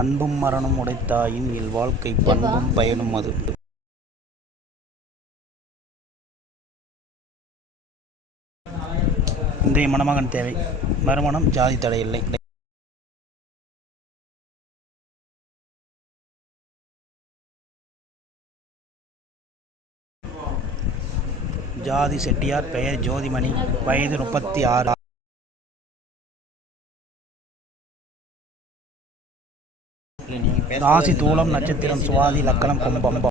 அன்பும் மரணம் உடைத்தாயின் இல்வாழ்க்கை பண்பும் பயனும் அது. இன்றைய மணமகன் தேவை. மறுமணம் ஜாதி தடையில்லை ஜாதி செட்டியார் பெயர் ஜோதிமணி. வயது முப்பத்தி ஆறு. ராசி தூலம் நட்சத்திரம் சுவாதி லக்கணம் கும்பம்.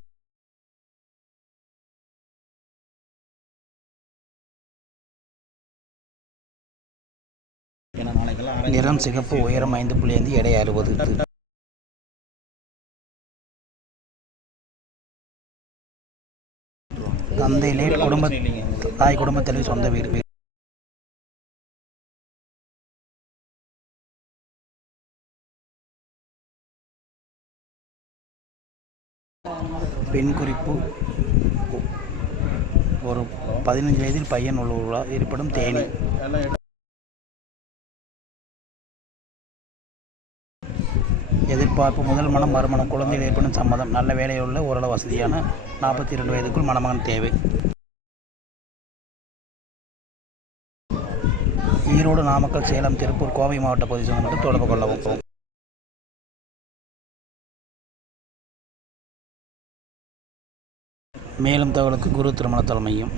நிறம் சிகப்பு உயரம் ஐந்து புள்ளி ஐந்து எடை அறுபது. தந்தையிலே குடும்ப தாய் குடும்பத்தில் சொந்த வீடு. பெண் குறிப்பு. ஒரு பதினஞ்சு வயதில் பையன் உள்ளவர்களால் இருப்பிடம் தேனி. எதிர்பார்ப்பு முதல் மனம் மறுமணம். குழந்தைகள் ஏற்படும் சம்மதம். நல்ல வேலையுள்ள ஓரளவு வசதியான நாற்பத்தி இரண்டு வயதுக்குள் மணமகன் தேவை. ஈரோடு நாமக்கல் சேலம் திருப்பூர் கோவை மாவட்ட பகுதி சொந்தங்களுக்கு தொடர்பு கொள்ளவும். மேலும் தகவலுக்கு குரு திருமண தலைமையும்.